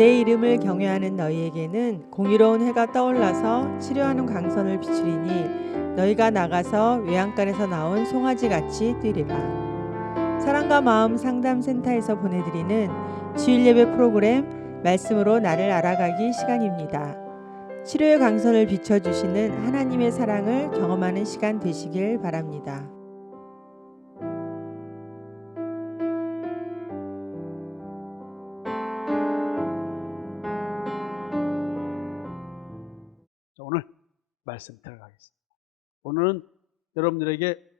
내 이름을 경외하는 너희에게는 공의로운 해가 떠올라서 치료하는 광선을 비추리니 너희가 나가서 외양간에서 나온 송아지같이 뛰리라. 사랑과 마음 상담센터에서 보내드리는 주일예배 프로그램 말씀으로 나를 알아가기 시간입니다. 치료의 광선을 비춰주시는 하나님의 사랑을 경험하는 시간 되시길 바랍니다. 오늘 말씀 들어가겠습니다. 오늘은 여러분들에게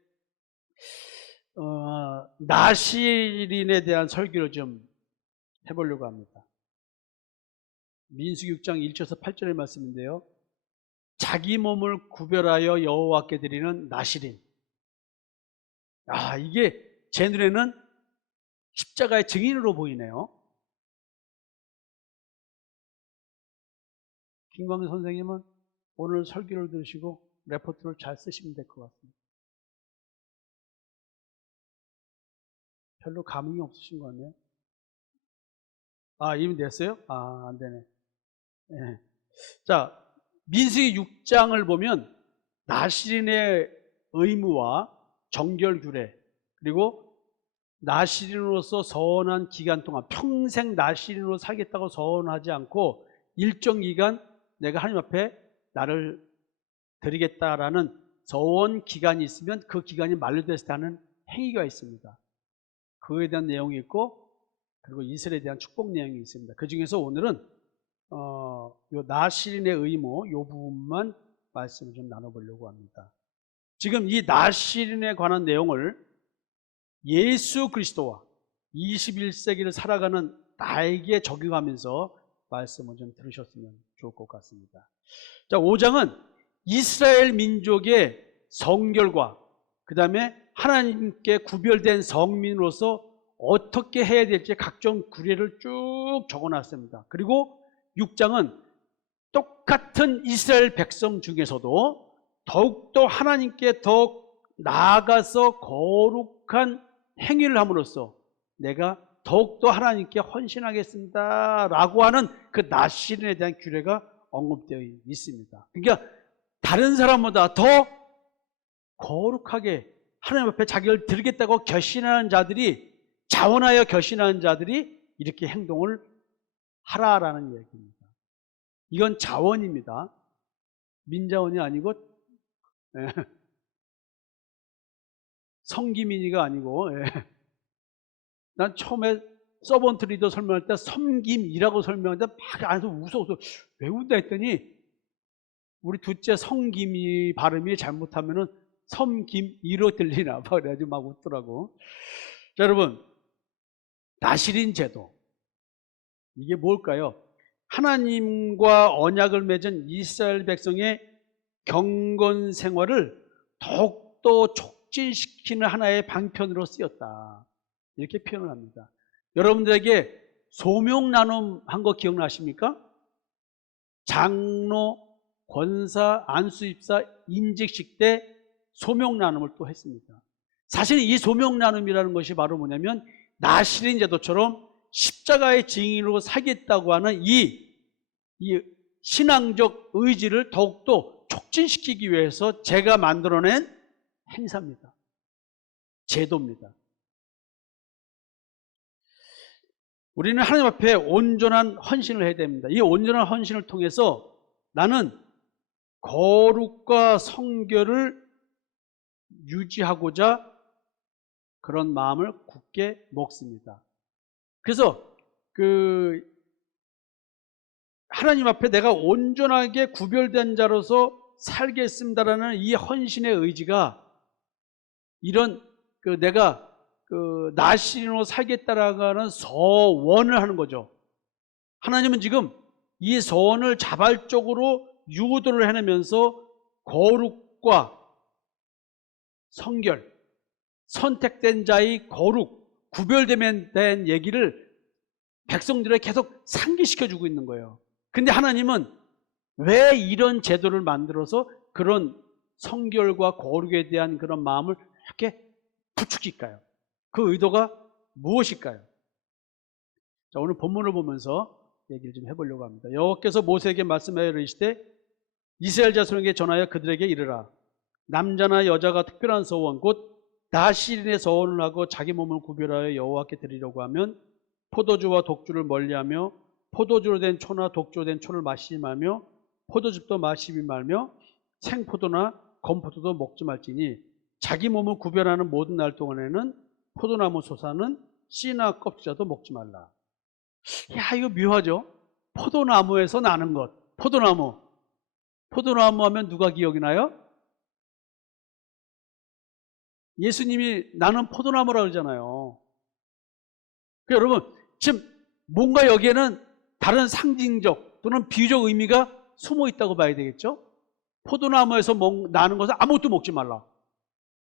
나실인에 대한 설교를 좀 해보려고 합니다. 민수기 6장 1절에서 8절의 말씀인데요. 자기 몸을 구별하여 여호와께 드리는 나실인. 이게 제 눈에는 십자가의 증인으로 보이네요. 김광희 선생님은 오늘 설교를 들으시고 레포트를 잘 쓰시면 될 것 같습니다. 별로 감흥이 없으신 것 같네요. 이미 냈어요? 안 되네. 네. 자, 민수기 6장을 보면 나실인의 의무와 정결규례, 그리고 나실인으로서 서원한 기간 동안 평생 나실인으로 살겠다고 서원하지 않고 일정 기간 내가 하나님 앞에 나를 드리겠다라는 서원 기간이 있으면 그 기간이 만료됐을 때 하는 행위가 있습니다. 그거에 대한 내용이 있고, 그리고 이스라엘에 대한 축복 내용이 있습니다. 그 중에서 오늘은 요 나실인의 의무 요 부분만 말씀을 좀 나눠보려고 합니다. 지금 이 나실인에 관한 내용을 예수 그리스도와 21세기를 살아가는 나에게 적용하면서 말씀을 좀 들으셨으면 좋을 것 같습니다. 자, 5장은 이스라엘 민족의 성결과 그 다음에 하나님께 구별된 성민으로서 어떻게 해야 될지 각종 규례를 쭉 적어놨습니다. 그리고 6장은 똑같은 이스라엘 백성 중에서도 더욱더 하나님께 더 나아가서 거룩한 행위를 함으로써 내가 더욱더 하나님께 헌신하겠습니다 라고 하는 그 나실인에 대한 규례가 언급되어 있습니다. 그러니까 다른 사람보다 더 거룩하게 하나님 앞에 자기를 드리겠다고 결심하는 자들이, 자원하여 결심하는 자들이 이렇게 행동을 하라라는 얘기입니다. 이건 자원입니다. 민자원이 아니고 성기민이가 아니고, 난 처음에 서번트 리더 설명할 때 섬김이라고 설명하는데 막 안에서 웃어. 왜 웃다 했더니 우리 둘째 성김이 발음이 잘못하면은 섬김이로 들리나 봐. 그래가지고 막 웃더라고. 자, 여러분, 나실인 제도, 이게 뭘까요? 하나님과 언약을 맺은 이스라엘 백성의 경건 생활을 더욱더 촉진시키는 하나의 방편으로 쓰였다, 이렇게 표현을 합니다. 여러분들에게 소명 나눔한 거 기억나십니까? 장로, 권사, 안수입사, 임직식 때 소명 나눔을 또 했습니다. 사실 이 소명 나눔이라는 것이 바로 뭐냐면 나실인 제도처럼 십자가의 증인으로 살겠다고 하는 이 신앙적 의지를 더욱더 촉진시키기 위해서 제가 만들어낸 행사입니다. 제도입니다. 우리는 하나님 앞에 온전한 헌신을 해야 됩니다. 이 온전한 헌신을 통해서 나는 거룩과 성결을 유지하고자 그런 마음을 굳게 먹습니다. 그래서 하나님 앞에 내가 온전하게 구별된 자로서 살겠습니다라는 이 헌신의 의지가 이런 내가 나실인으로 살겠다라고 하는 서원을 하는 거죠. 하나님은 지금 이 서원을 자발적으로 유도를 해내면서 거룩과 성결, 선택된 자의 거룩, 구별되면 된 얘기를 백성들에 계속 상기시켜주고 있는 거예요. 근데 하나님은 왜 이런 제도를 만들어서 그런 성결과 거룩에 대한 그런 마음을 이렇게 부추길까요? 그 의도가 무엇일까요? 자, 오늘 본문을 보면서 얘기를 좀 해보려고 합니다. 여호와께서 모세에게 말씀하여 이르시되 이스라엘 자손에게 전하여 그들에게 이르라. 남자나 여자가 특별한 서원 곧 나실인의 서원을 하고 자기 몸을 구별하여 여호와께 드리려고 하면 포도주와 독주를 멀리하며 포도주로 된 초나 독주로 된 초를 마시지 말며 포도즙도 마시지 말며 생포도나 건포도도 먹지 말지니 자기 몸을 구별하는 모든 날 동안에는 포도나무 솟아는 씨나 껍질자도 먹지 말라. 야, 이거 묘하죠? 포도나무에서 나는 것. 포도나무 하면 누가 기억이 나요? 예수님이 나는 포도나무라 그러잖아요. 그러니까 여러분, 지금 뭔가 여기에는 다른 상징적 또는 비유적 의미가 숨어 있다고 봐야 되겠죠? 포도나무에서 나는 것은 아무것도 먹지 말라.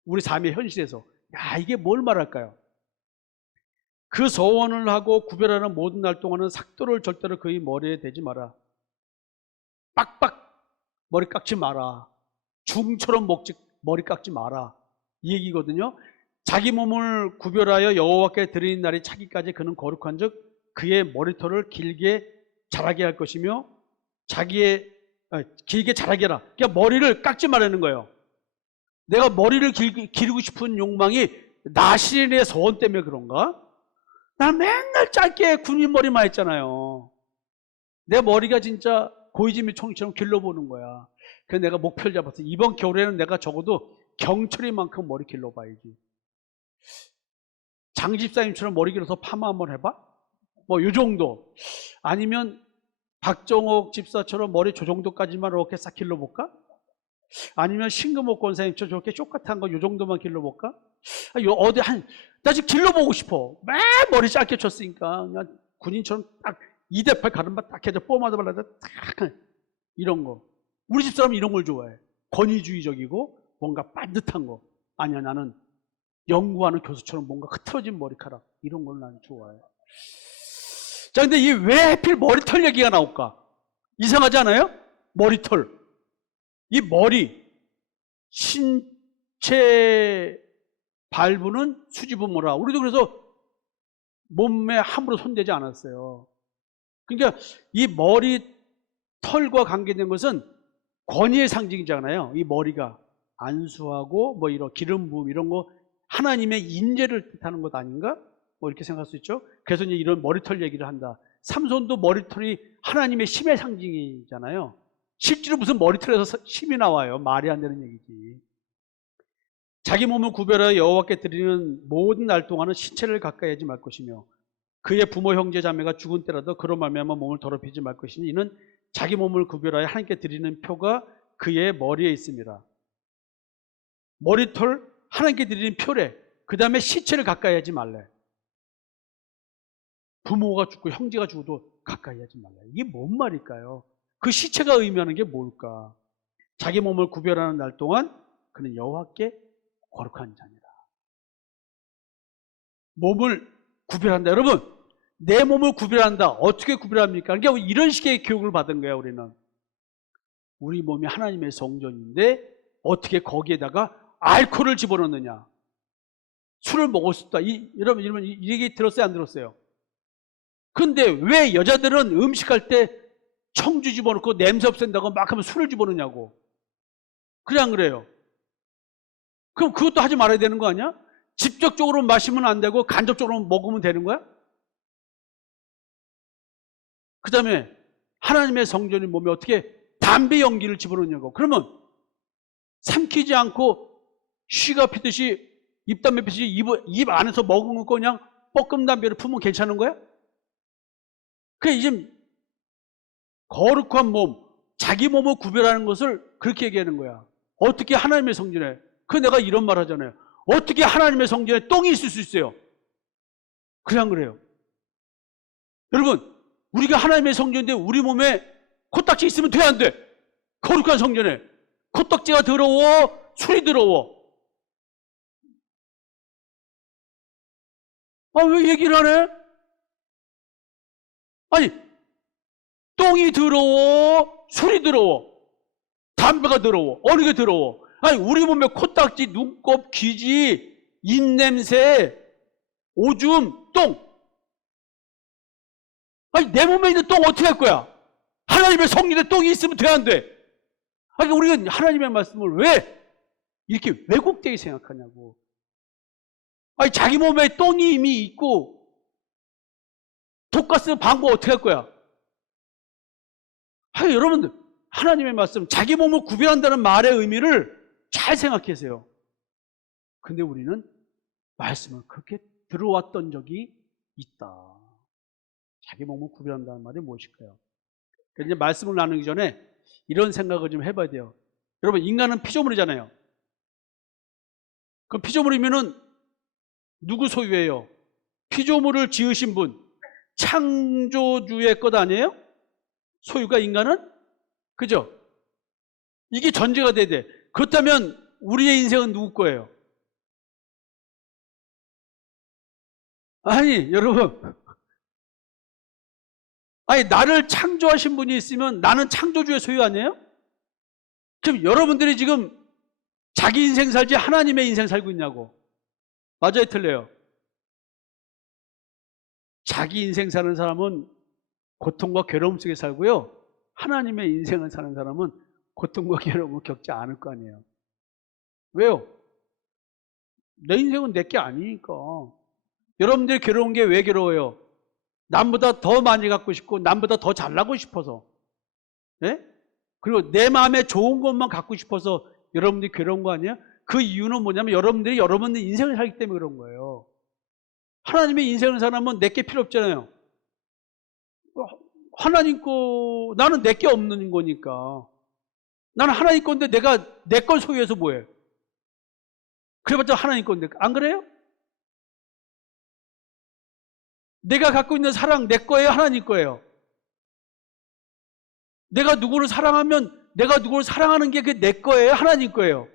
우리 삶의 현실에서. 야, 이게 뭘 말할까요? 그 서원을 하고 구별하는 모든 날 동안은 삭도를 절대로 그의 머리에 대지 마라. 빡빡 머리 깎지 마라. 중처럼 머리 깎지 마라. 이 얘기거든요. 자기 몸을 구별하여 여호와께 드리는 날이 차기까지 그는 거룩한 즉 그의 머리털을 길게 자라게 할 것이며 길게 자라게 하라. 그러니까 머리를 깎지 말라는 거예요. 내가 머리를 기르고 싶은 욕망이 나실인의 서원 때문에 그런가? 난 맨날 짧게 군인 머리만 했잖아요. 내 머리가 진짜 고이즈미 총처럼 길러보는 거야. 그래서 내가 목표를 잡았어. 이번 겨울에는 내가 적어도 경철이만큼 머리 길러봐야지. 장 집사님처럼 머리 길어서 파마 한번 해봐? 뭐 요 정도. 아니면 박정옥 집사처럼 머리 저 정도까지만 이렇게 싹 길러볼까? 아니면 신금옥 권사님처럼 저렇게 쪼까탄 거 요 정도만 길러볼까? 나 지금 길러보고 싶어. 매 머리 짧게 쳤으니까 그냥 군인처럼 딱 2대8 가르마 딱 해서 뽀마도 발라서 딱 이런 거. 우리 집사람은 이런 걸 좋아해. 권위주의적이고 뭔가 반듯한 거. 아니야, 나는 연구하는 교수처럼 뭔가 흐트러진 머리카락 이런 걸 난 좋아해. 자, 근데 이 왜 하필 머리털 얘기가 나올까? 이상하지 않아요? 머리털. 이 머리, 신체 발부는 수지부모라. 우리도 그래서 몸에 함부로 손대지 않았어요. 그러니까 이 머리털과 관계된 것은 권위의 상징이잖아요. 이 머리가 안수하고 뭐 이런 기름 부음 이런 거 하나님의 인재를 뜻하는 것 아닌가? 뭐 이렇게 생각할 수 있죠. 그래서 이제 이런 머리털 얘기를 한다. 삼손도 머리털이 하나님의 힘의 상징이잖아요. 실제로 무슨 머리털에서 힘이 나와요. 말이 안 되는 얘기지. 자기 몸을 구별하여 여호와께 드리는 모든 날 동안은 신체를 가까이 하지 말 것이며 그의 부모 형제 자매가 죽은 때라도 그로 말미암아 몸을 더럽히지 말 것이니 이는 자기 몸을 구별하여 하나님께 드리는 표가 그의 머리에 있습니다. 머리털 하나님께 드리는 표래. 그 다음에 시체를 가까이 하지 말래. 부모가 죽고 형제가 죽어도 가까이 하지 말래. 이게 뭔 말일까요? 그 시체가 의미하는 게 뭘까? 자기 몸을 구별하는 날 동안 그는 여호와께 거룩한 자니라. 몸을 구별한다. 여러분, 내 몸을 구별한다. 어떻게 구별합니까? 그러니까 이런 식의 교육을 받은 거예요, 우리는. 우리 몸이 하나님의 성전인데 어떻게 거기에다가 알코올을 집어넣느냐? 술을 먹을 수 있다. 여러분, 이 얘기 들었어요? 안 들었어요? 근데 왜 여자들은 음식할 때 청주 집어넣고 냄새 없앤다고 막 하면 술을 집어넣냐고. 그래, 안 그래요? 그럼 그것도 하지 말아야 되는 거 아니야? 직접적으로 마시면 안 되고 간접적으로 먹으면 되는 거야? 그 다음에 하나님의 성전인 몸에 어떻게 담배 연기를 집어넣냐고. 그러면 삼키지 않고 쉬가 피듯이 입담배 피듯이 입 안에서 먹은 거 그냥 뻐끔 담배를 품으면 괜찮은 거야? 그게 이제 거룩한 몸, 자기 몸을 구별하는 것을 그렇게 얘기하는 거야. 어떻게 하나님의 성전에, 내가 이런 말 하잖아요. 어떻게 하나님의 성전에 똥이 있을 수 있어요? 그래, 안 그래요? 여러분, 우리가 하나님의 성전인데 우리 몸에 코딱지 있으면 돼, 안 돼? 거룩한 성전에. 코딱지가 더러워, 술이 더러워. 왜 얘기를 안 해? 아니, 똥이 더러워, 술이 더러워, 담배가 더러워. 어느 게 더러워? 아니, 우리 몸에 코딱지, 눈곱, 귀지, 입냄새, 오줌, 똥. 아니, 내 몸에 있는 똥 어떻게 할 거야? 하나님의 성령의 똥이 있으면 돼, 안 돼? 아니, 우리가 하나님의 말씀을 왜 이렇게 왜곡되게 생각하냐고. 아니, 자기 몸에 똥이 이미 있고 독가스 방구 어떻게 할 거야? 아니, 여러분들, 하나님의 말씀, 자기 몸을 구별한다는 말의 의미를 잘 생각하세요. 근데 우리는 말씀을 그렇게 들어왔던 적이 있다. 자기 몸을 구별한다는 말이 무엇일까요? 이제 말씀을 나누기 전에 이런 생각을 좀 해봐야 돼요. 여러분, 인간은 피조물이잖아요. 그럼 피조물이면은 누구 소유예요? 피조물을 지으신 분, 창조주의 것 아니에요? 소유가 인간은? 그죠? 이게 전제가 돼야 돼. 그렇다면 우리의 인생은 누구 거예요? 아니, 여러분. 아니, 나를 창조하신 분이 있으면 나는 창조주의 소유 아니에요? 그럼 여러분들이 지금 자기 인생 살지 하나님의 인생 살고 있냐고. 맞아요, 틀려요? 자기 인생 사는 사람은 고통과 괴로움 속에 살고요. 하나님의 인생을 사는 사람은 고통과 괴로움을 겪지 않을 거 아니에요. 왜요? 내 인생은 내 게 아니니까. 여러분들이 괴로운 게 왜 괴로워요? 남보다 더 많이 갖고 싶고 남보다 더 잘나고 싶어서. 네? 그리고 내 마음에 좋은 것만 갖고 싶어서 여러분들이 괴로운 거 아니에요? 그 이유는 뭐냐면 여러분들이 여러분의 인생을 살기 때문에 그런 거예요. 하나님의 인생을 사람은 내 게 필요 없잖아요. 하나님 거, 나는 내 게 없는 거니까. 나는 하나님 건데 내가 내 걸 소유해서 뭐해? 그래봤자 하나님 건데. 안 그래요? 내가 갖고 있는 사랑 내 거예요? 하나님 거예요? 내가 누구를 사랑하면 내가 누구를 사랑하는 게 내 거예요? 하나님 거예요?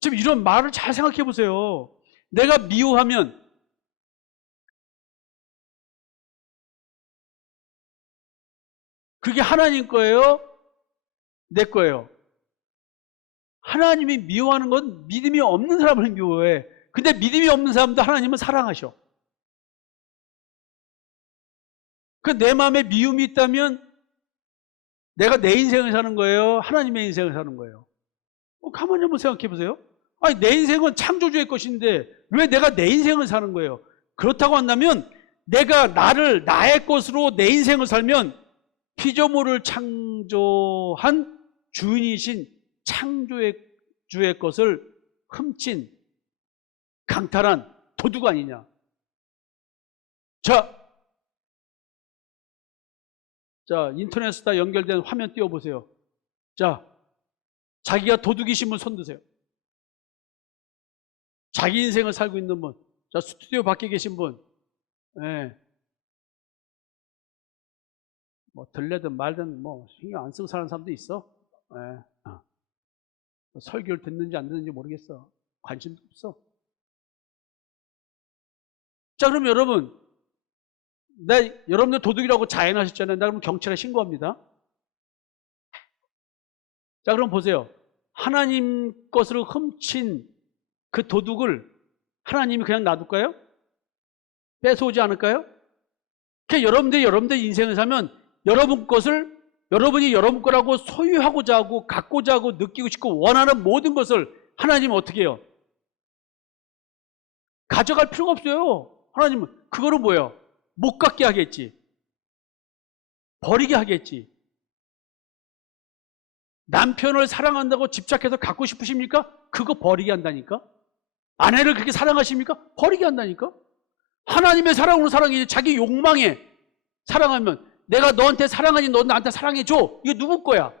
지금 이런 말을 잘 생각해 보세요. 내가 미워하면 그게 하나님 거예요? 내 거예요? 하나님이 미워하는 건 믿음이 없는 사람을 미워해. 근데 믿음이 없는 사람도 하나님은 사랑하셔. 그 내 마음에 미움이 있다면 내가 내 인생을 사는 거예요? 하나님의 인생을 사는 거예요? 가만히 한번 생각해 보세요. 아니, 내 인생은 창조주의 것인데 왜 내가 내 인생을 사는 거예요? 그렇다고 한다면 내가 나를 나의 것으로 내 인생을 살면 피조물을 창조한 주인이신 창조의 주의 것을 훔친 강탈한 도둑 아니냐. 자, 인터넷에다 연결된 화면 띄워보세요. 자, 자기가 도둑이신 분 손 드세요. 자기 인생을 살고 있는 분. 자, 스튜디오 밖에 계신 분. 예. 뭐, 들레든 말든 뭐, 신경 안 쓰고 사는 사람도 있어. 예. 설교를 듣는지 안 듣는지 모르겠어. 관심도 없어. 자, 그럼 여러분, 여러분들 도둑이라고 자인하셨잖아요. 나 그럼 경찰에 신고합니다. 자, 그럼 보세요. 하나님 것을 훔친 그 도둑을 하나님이 그냥 놔둘까요? 뺏어오지 않을까요? 그러니까 여러분들 인생을 살면 여러분 것을 여러분이 여러분 거라고 소유하고자 하고 갖고자 하고 느끼고 싶고 원하는 모든 것을 하나님은 어떻게 해요? 가져갈 필요가 없어요. 하나님은 그거를 뭐예요? 못 갖게 하겠지. 버리게 하겠지. 남편을 사랑한다고 집착해서 갖고 싶으십니까? 그거 버리게 한다니까. 아내를 그렇게 사랑하십니까? 버리게 한다니까. 하나님의 사랑으로 사랑해. 자기 욕망에 사랑하면 내가 너한테 사랑하니 너 나한테 사랑해줘. 이게 누구 거야?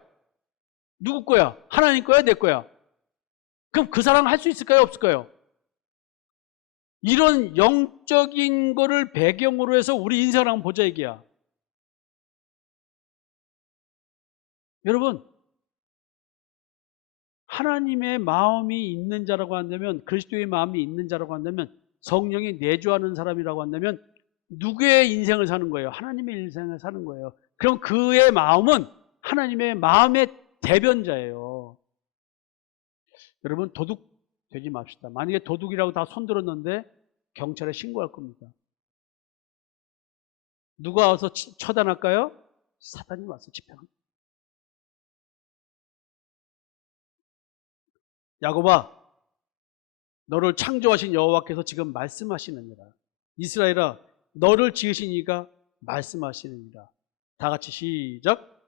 누구 거야? 하나님 거야? 내 거야? 그럼 그 사랑을 할 수 있을까요? 없을까요? 이런 영적인 거를 배경으로 해서 우리 인생을 한번 보자 얘기야. 여러분, 하나님의 마음이 있는 자라고 한다면, 그리스도의 마음이 있는 자라고 한다면, 성령이 내주하는 사람이라고 한다면 누구의 인생을 사는 거예요? 하나님의 인생을 사는 거예요. 그럼 그의 마음은 하나님의 마음의 대변자예요. 여러분, 도둑 되지 맙시다. 만약에 도둑이라고 다 손들었는데 경찰에 신고할 겁니다. 누가 와서 처단할까요? 사단이 와서 집행합니다. 야곱아, 너를 창조하신 여호와께서 지금 말씀하시느니라. 이스라엘아, 너를 지으신 이가 말씀하시느니라. 다 같이 시작.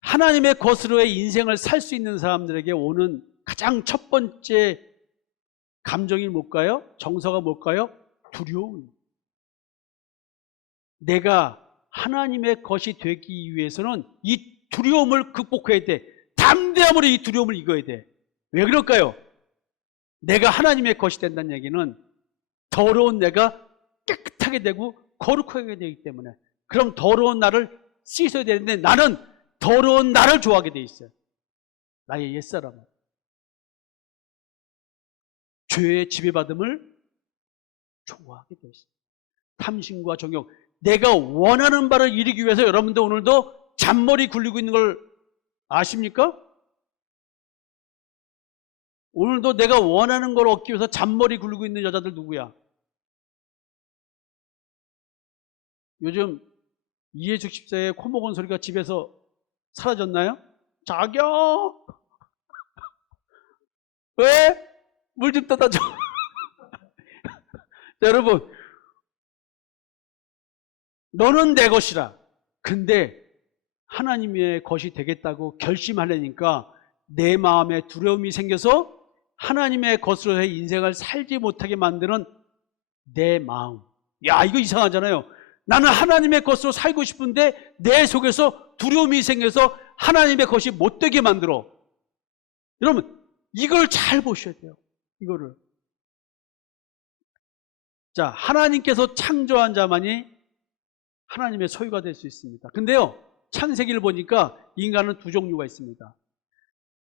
하나님의 것으로의 인생을 살 수 있는 사람들에게 오는 가장 첫 번째 감정이 뭘까요? 정서가 뭘까요? 두려움. 내가 하나님의 것이 되기 위해서는 이 두려움을 극복해야 돼. 담대함으로 이 두려움을 이겨야 돼. 왜 그럴까요? 내가 하나님의 것이 된다는 얘기는 더러운 내가 깨끗하게 되고 거룩하게 되기 때문에, 그럼 더러운 나를 씻어야 되는데 나는 더러운 나를 좋아하게 돼 있어요. 나의 옛사람은 죄의 지배받음을 좋아하게 돼 있어요. 탐심과 정욕, 내가 원하는 바를 이루기 위해서 여러분들 오늘도 잔머리 굴리고 있는 걸 아십니까? 오늘도 내가 원하는 걸 얻기 위해서 잔머리 굴리고 있는 여자들 누구야? 요즘 이해숙 집사의 코 먹은 소리가 집에서 사라졌나요? 자기야, 왜? 물 좀 떠다 줘. 여러분, 너는 내 것이라. 근데 하나님의 것이 되겠다고 결심하려니까 내 마음에 두려움이 생겨서 하나님의 것으로의 인생을 살지 못하게 만드는 내 마음. 야, 이거 이상하잖아요. 나는 하나님의 것으로 살고 싶은데 내 속에서 두려움이 생겨서 하나님의 것이 못 되게 만들어. 여러분, 이걸 잘 보셔야 돼요. 이거를. 자, 하나님께서 창조한 자만이 하나님의 소유가 될 수 있습니다. 근데요, 창세기를 보니까 인간은 두 종류가 있습니다.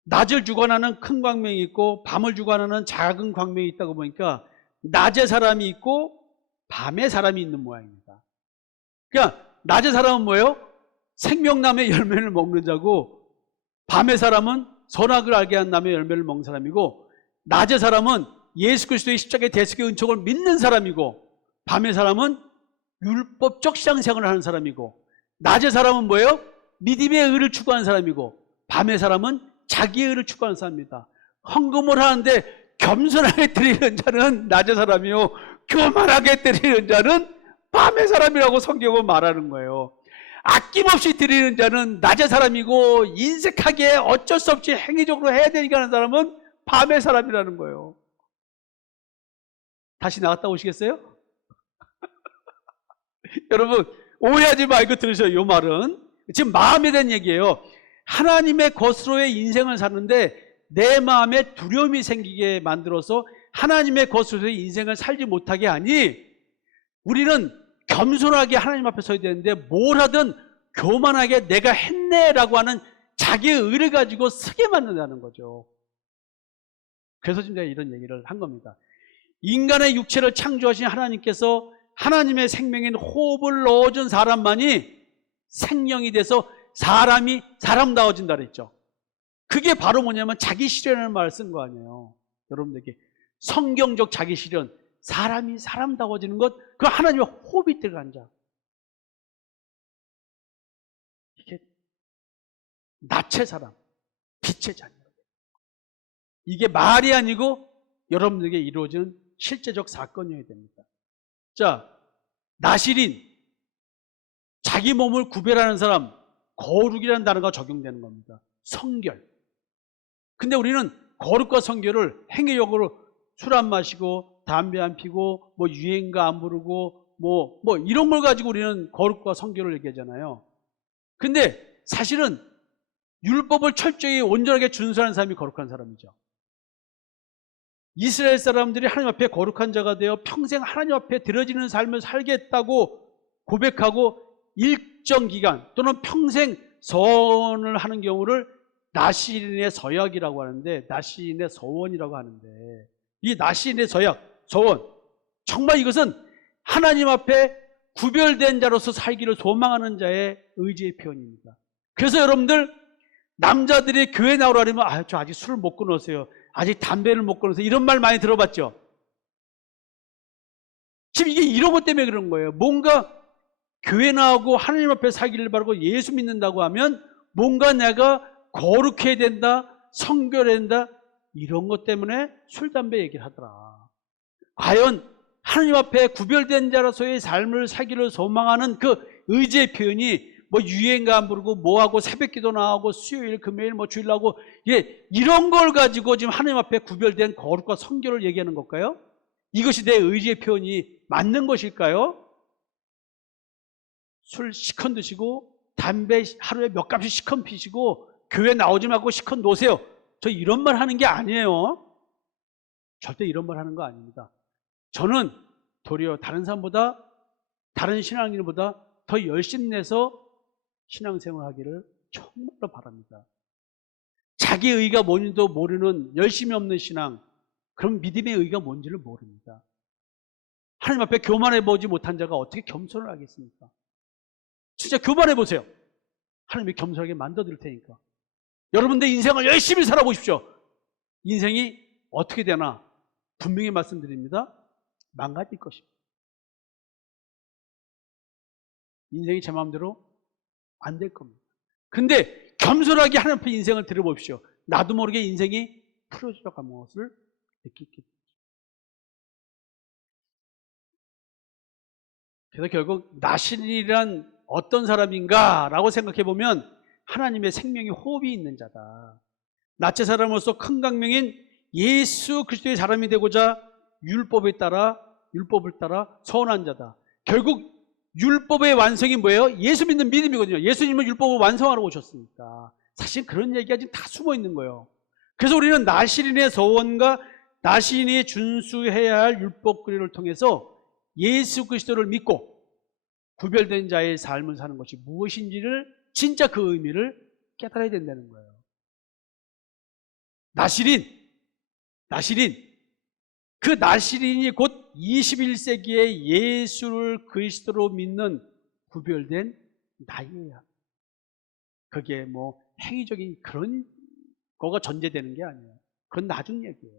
낮을 주관하는 큰 광명이 있고 밤을 주관하는 작은 광명이 있다고 보니까 낮에 사람이 있고 밤에 사람이 있는 모양입니다. 그러니까 낮에 사람은 뭐예요? 생명나무의 열매를 먹는 자고, 밤의 사람은 선악을 알게 한 나무의 열매를 먹는 사람이고, 낮의 사람은 예수 그리스도의 십자가의 대속의 은총을 믿는 사람이고, 밤의 사람은 율법적 신앙생활을 하는 사람이고, 낮의 사람은 뭐예요? 믿음의 의를 추구하는 사람이고, 밤의 사람은 자기의 의를 추구하는 사람입니다. 헌금을 하는데 겸손하게 드리는 자는 낮의 사람이요, 교만하게 드리는 자는 밤의 사람이라고 성경은 말하는 거예요. 아낌없이 드리는 자는 낮의 사람이고, 인색하게 어쩔 수 없이 행위적으로 해야 되니까 하는 사람은 밤의 사람이라는 거예요. 다시 나갔다 오시겠어요? 여러분, 오해하지 말고 들으셔요. 이 말은 지금 마음에 대한 얘기예요. 하나님의 것으로의 인생을 사는데 내 마음에 두려움이 생기게 만들어서 하나님의 것으로의 인생을 살지 못하게 하니, 우리는 겸손하게 하나님 앞에 서야 되는데 뭘 하든 교만하게 내가 했네라고 하는 자기의 의를 가지고 쓰게 만든다는 거죠. 그래서 지금 내가 이런 얘기를 한 겁니다. 인간의 육체를 창조하신 하나님께서 하나님의 생명인 호흡을 넣어준 사람만이 생명이 돼서 사람이 사람다워진다 그랬죠. 그게 바로 뭐냐면 자기 실현을 말을 쓴 거 아니에요. 여러분들에게 성경적 자기 실현, 사람이 사람다워지는 것, 그 하나님의 호흡이 들어간 자. 이게 낯의 사람, 빛의 자녀. 이게 말이 아니고 여러분들에게 이루어지는 실제적 사건이어야 됩니다. 자, 나실인, 자기 몸을 구별하는 사람, 거룩이라는 단어가 적용되는 겁니다. 성결. 근데 우리는 거룩과 성결을 행위적으로 술 안 마시고 담배 안 피고 뭐 유행가 안 부르고 뭐 이런 걸 가지고 우리는 거룩과 성결을 얘기하잖아요. 근데 사실은 율법을 철저히 온전하게 준수하는 사람이 거룩한 사람이죠. 이스라엘 사람들이 하나님 앞에 거룩한 자가 되어 평생 하나님 앞에 드려지는 삶을 살겠다고 고백하고 일정 기간 또는 평생 서원을 하는 경우를 나시린의 서약이라고 하는데, 나시린의 서원이라고 하는데, 이 나시린의 서약, 서원, 정말 이것은 하나님 앞에 구별된 자로서 살기를 소망하는 자의 의지의 표현입니다. 그래서 여러분들, 남자들이 교회 나오라면 저 아직 술을 못 끊었어요. 아직 담배를 못 끊었어요. 이런 말 많이 들어봤죠. 지금 이게 이런 것 때문에 그런 거예요. 뭔가 교회 나오고 하나님 앞에 살기를 바라고 예수 믿는다고 하면 뭔가 내가 거룩해야 된다, 성결해야 된다, 이런 것 때문에 술, 담배 얘기를 하더라. 과연 하나님 앞에 구별된 자로서의 삶을 살기를 소망하는 그 의지의 표현이 뭐 유행가 안 부르고 뭐하고 새벽기도 나오고 수요일, 금요일 뭐 주일하고 이런 걸 가지고 지금 하나님 앞에 구별된 거룩과 성결을 얘기하는 걸까요? 이것이 내 의지의 표현이 맞는 것일까요? 술 시컨 드시고 담배 하루에 몇 갑씩 시컨 피시고 교회 나오지 말고 시컨 놓으세요. 저 이런 말 하는 게 아니에요. 절대 이런 말 하는 거 아닙니다. 저는 도리어 다른 사람보다, 다른 신앙인보다 더 열심 내서 신앙생활 하기를 정말로 바랍니다. 자기 의가 뭔지도 모르는 열심이 없는 신앙, 그럼 믿음의 의가 뭔지를 모릅니다. 하나님 앞에 교만해 보지 못한 자가 어떻게 겸손을 하겠습니까? 진짜 교만해 보세요. 하나님이 겸손하게 만들어 드릴 테니까. 여러분들 인생을 열심히 살아보십시오. 인생이 어떻게 되나 분명히 말씀드립니다. 망가질 것입니다. 인생이 제 마음대로 안 될 겁니다. 근데 겸손하게 하나님 앞에 인생을 들어보십시오. 나도 모르게 인생이 풀어져 가는 것을 느끼게 됩니다. 그래서 결국 나신이란 어떤 사람인가라고 생각해 보면 하나님의 생명이 호흡이 있는 자다. 낫제 사람으로서 큰 강명인 예수 그리스도의 사람이 되고자 율법을 따라 서원한 자다. 결국 율법의 완성이 뭐예요? 예수 믿는 믿음이거든요. 예수님은 율법을 완성하러 오셨으니까. 사실 그런 얘기가 지금 다 숨어 있는 거예요. 그래서 우리는 나시린의 서원과 나시린이 준수해야 할 율법교리를 통해서 예수 그리스도를 믿고 구별된 자의 삶을 사는 것이 무엇인지를 진짜 그 의미를 깨달아야 된다는 거예요. 나시린 그 나시린이 곧 21세기의 예수를 그리스도로 믿는 구별된 나이에요. 그게 뭐 행위적인 그런 거가 전제되는 게 아니에요. 그건 나중 얘기예요.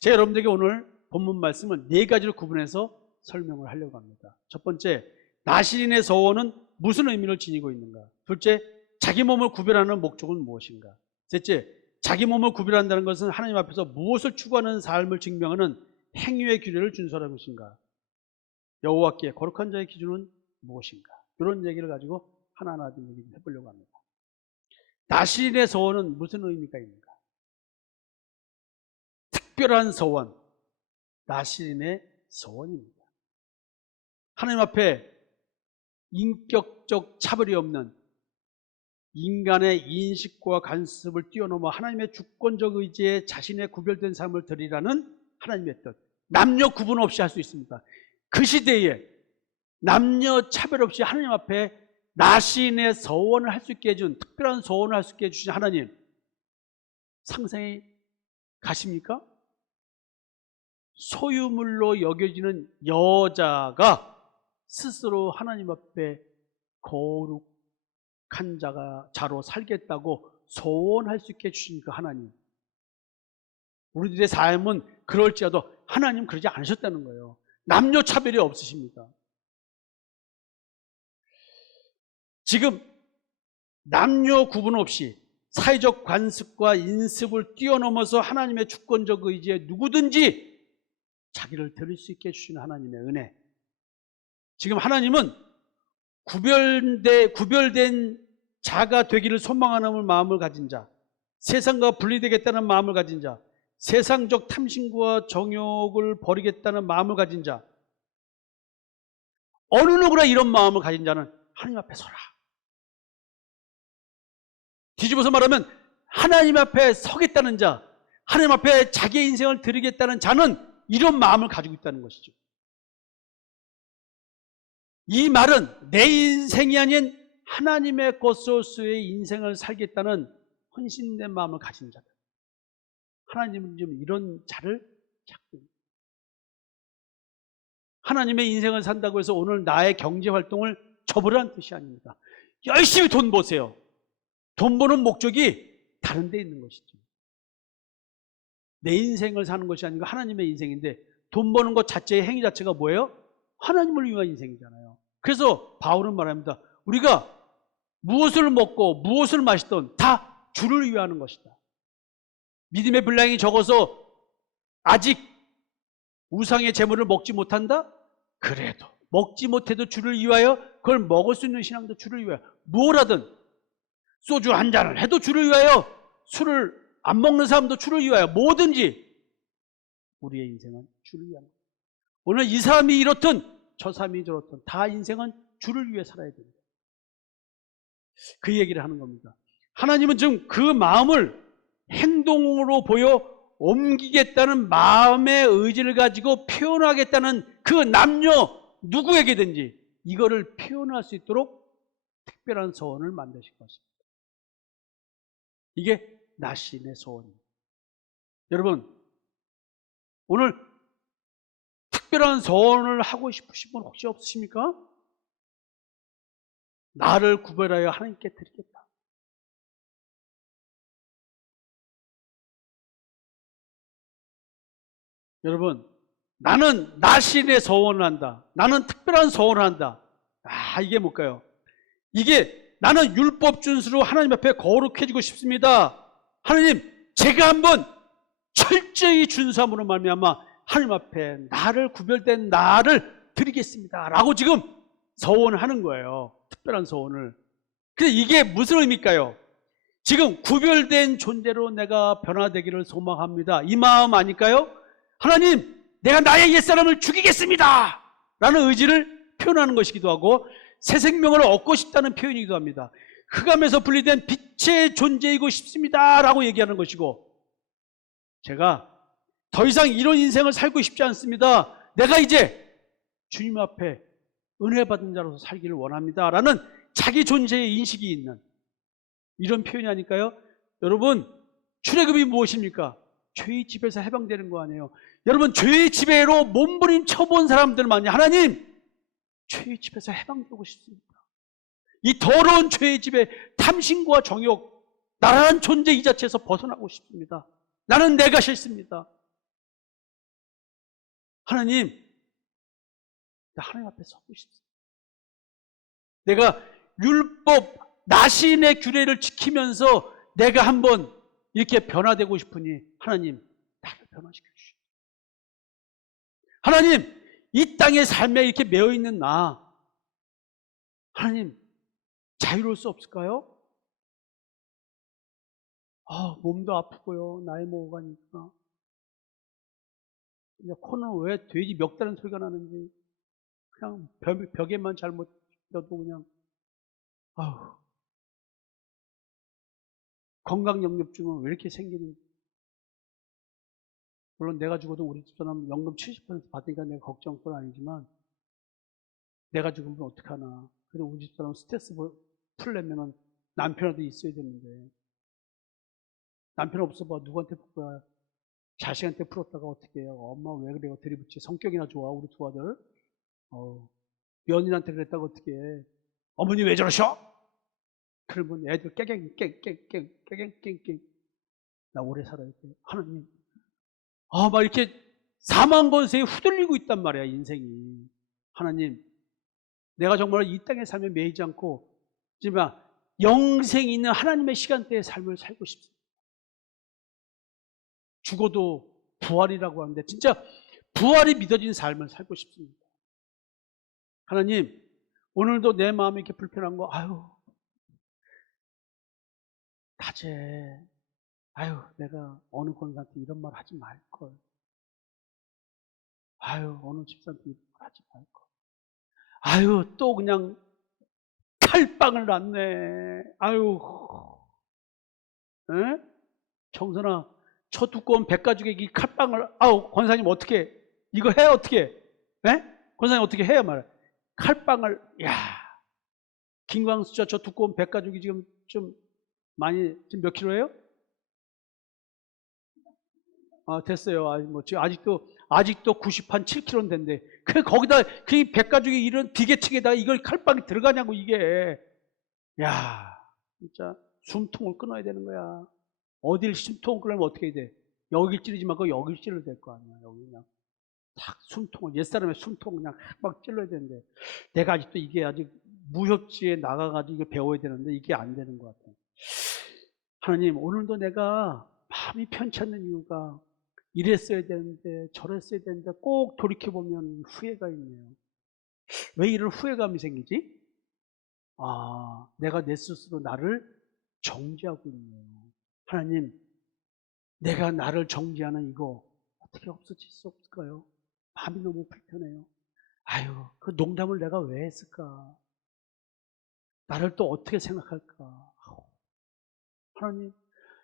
제가 여러분들에게 오늘 본문 말씀은 네 가지로 구분해서 설명을 하려고 합니다. 첫 번째, 나시린의 서원은 무슨 의미를 지니고 있는가? 둘째, 자기 몸을 구별하는 목적은 무엇인가? 셋째, 자기 몸을 구별한다는 것은 하나님 앞에서 무엇을 추구하는 삶을 증명하는 행위의 규례를 준수하는 것인가? 여호와께 거룩한 자의 기준은 무엇인가? 이런 얘기를 가지고 하나하나 좀 얘기 해보려고 합니다. 나시린의 서원은 무슨 의미가 있는가? 특별한 서원, 나시린의 서원입니다. 하나님 앞에 인격적 차별이 없는 인간의 인식과 간섭을 뛰어넘어 하나님의 주권적 의지에 자신의 구별된 삶을 드리라는 하나님의 뜻. 남녀 구분 없이 할 수 있습니다. 그 시대에 남녀 차별 없이 하나님 앞에 나시린의 서원을 할 수 있게 해준, 특별한 서원을 할 수 있게 해주신 하나님, 상상이 가십니까? 소유물로 여겨지는 여자가 스스로 하나님 앞에 거룩한 자로 살겠다고 소원할 수 있게 해주신 그 하나님. 우리들의 삶은 그럴지라도 하나님 그러지 않으셨다는 거예요. 남녀 차별이 없으십니다. 지금 남녀 구분 없이 사회적 관습과 인습을 뛰어넘어서 하나님의 주권적 의지에 누구든지 자기를 드릴 수 있게 해주시는 하나님의 은혜. 지금 하나님은 구별된 자가 되기를 소망하는 마음을 가진 자, 세상과 분리되겠다는 마음을 가진 자, 세상적 탐심과 정욕을 버리겠다는 마음을 가진 자, 어느 누구나 이런 마음을 가진 자는 하나님 앞에 서라. 뒤집어서 말하면 하나님 앞에 서겠다는 자, 하나님 앞에 자기의 인생을 드리겠다는 자는 이런 마음을 가지고 있다는 것이죠. 이 말은 내 인생이 아닌 하나님의 것으로서의 인생을 살겠다는 헌신된 마음을 가진 자들. 하나님은 좀 이런 자를 찾고 있습니다. 하나님의 인생을 산다고 해서 오늘 나의 경제 활동을 접으라는 뜻이 아닙니다. 열심히 돈 버세요. 돈 버는 목적이 다른 데 있는 것이죠. 내 인생을 사는 것이 아니고 하나님의 인생인데, 돈 버는 것 자체의 행위 자체가 뭐예요? 하나님을 위한 인생이잖아요. 그래서 바울은 말합니다. 우리가 무엇을 먹고 무엇을 마시든 다 주를 위하는 것이다. 믿음의 분량이 적어서 아직 우상의 재물을 먹지 못한다? 그래도 먹지 못해도 주를 위하여, 그걸 먹을 수 있는 신앙도 주를 위하여, 뭘 하든 소주 한 잔을 해도 주를 위하여, 술을 안 먹는 사람도 주를 위하여, 뭐든지 우리의 인생은 주를 위하는 거예요. 오늘 이 사람이 이렇든 저 사람이 저렇든 다 인생은 주를 위해 살아야 됩니다. 그 얘기를 하는 겁니다. 하나님은 지금 그 마음을 행동으로 보여 옮기겠다는 마음의 의지를 가지고 표현하겠다는 그 남녀 누구에게든지 이거를 표현할 수 있도록 특별한 소원을 만드신 것입니다. 이게 나신의 소원입니다. 여러분, 오늘 특별한 소원을 하고 싶으신 분 혹시 없으십니까? 나를 구별하여 하나님께 드리겠다. 여러분, 나는 나신의 소원을 한다. 나는 특별한 소원을 한다. 이게 뭘까요? 이게 나는 율법 준수로 하나님 앞에 거룩해지고 싶습니다. 하나님, 제가 한번 철저히 준수함으로 말미암아 하나님 앞에 나를 구별된 나를 드리겠습니다. 라고 지금 소원을 하는 거예요. 특별한 소원을. 근데 이게 무슨 의미일까요? 지금 구별된 존재로 내가 변화되기를 소망합니다. 이 마음 아닐까요? 하나님, 내가 나의 옛사람을 죽이겠습니다. 라는 의지를 표현하는 것이기도 하고, 새 생명을 얻고 싶다는 표현이기도 합니다. 흑암에서 분리된 빛의 존재이고 싶습니다. 라고 얘기하는 것이고, 제가 더 이상 이런 인생을 살고 싶지 않습니다. 내가 이제 주님 앞에 은혜 받은 자로서 살기를 원합니다. 라는 자기 존재의 인식이 있는 이런 표현이 아닐까요? 여러분, 출애굽이 무엇입니까? 죄의 지배에서 해방되는 거 아니에요? 여러분, 죄의 지배로 몸부림쳐본 사람들만이 하나님, 죄의 지배에서 해방되고 싶습니다. 이 더러운 죄의 지배, 탐심과 정욕, 나라는 존재 이 자체에서 벗어나고 싶습니다. 나는 내가 싫습니다. 하나님, 나 하나님 앞에 서고 싶습니다. 내가 율법, 나신의 규례를 지키면서 내가 한번 이렇게 변화되고 싶으니 하나님, 나를 변화시켜 주시오. 하나님, 이 땅의 삶에 이렇게 매여있는 나, 하나님, 자유로울 수 없을까요? 몸도 아프고요. 나이 먹어가니까. 코는 왜 돼지 멱다는 소리가 나는지, 그냥 벽에만 잘못 껴도 그냥, 건강영립증은 왜 이렇게 생기는지. 물론 내가 죽어도 우리 집사람 연금 70% 받으니까 내가 걱정은 아니지만, 내가 죽으면 어떡하나. 그래도 우리 집사람 스트레스 풀려면은 남편도 있어야 되는데, 남편 없어 봐. 누구한테 풀 거야? 자식한테 풀었다가 어떻게 해요? 엄마 왜 그래요? 들이붙지. 성격이나 좋아, 우리 두 아들. 며느리한테 그랬다가 어떻게 해? 어머니 왜 저러셔? 그러면 애들 깨갱. 나 오래 살아야 돼. 하나님. 막 이렇게 사망 권세에 후들리고 있단 말이야, 인생이. 하나님, 내가 정말 이 땅의 삶에 매이지 않고, 지금 영생이 있는 하나님의 시간대의 삶을 살고 싶습니다. 죽어도 부활이라고 하는데, 진짜 부활이 믿어진 삶을 살고 싶습니다. 하나님, 오늘도 내 마음이 이렇게 불편한 거, 다제. 내가 어느 권사한테 이런 말 하지 말걸. 어느 집사한테 이런 말 하지 말걸. 또 그냥 칼빵을 놨네. 정선아, 저 두꺼운 백가죽에 이 칼빵을, 권사님 어떻게, 이거 해, 어떻게? 권사님 어떻게 해야 말해? 칼빵을, 김광수 저 두꺼운 백가죽이 지금 좀 많이, 지금 몇 킬로예요? 됐어요. 지금 아직도 97kg는 된대. 거기다, 그 백가죽이 이런 비계층에다 이걸 칼빵이 들어가냐고, 이게. 야, 진짜 숨통을 끊어야 되는 거야. 어딜 숨통을 끊으면 어떻게 해야 돼? 여길 찌르지 말고 여길 찌르야 될 거 아니야. 여기 그냥 탁 숨통을, 옛사람의 숨통을 그냥 막 찔러야 되는데, 내가 아직도 이게 아직 무협지에 나가가지고 이걸 배워야 되는데 이게 안 되는 것 같아. 하나님, 오늘도 내가 마음이 편치 않는 이유가 이랬어야 되는데 저랬어야 되는데 꼭 돌이켜보면 후회가 있네요. 왜 이런 후회감이 생기지? 아, 내가 내 스스로 나를 정죄하고 있네요. 하나님, 내가 나를 정죄하는 이거 어떻게 없어질 수 없을까요? 마음이 너무 불편해요. 아유, 그 농담을 내가 왜 했을까? 나를 또 어떻게 생각할까? 하나님,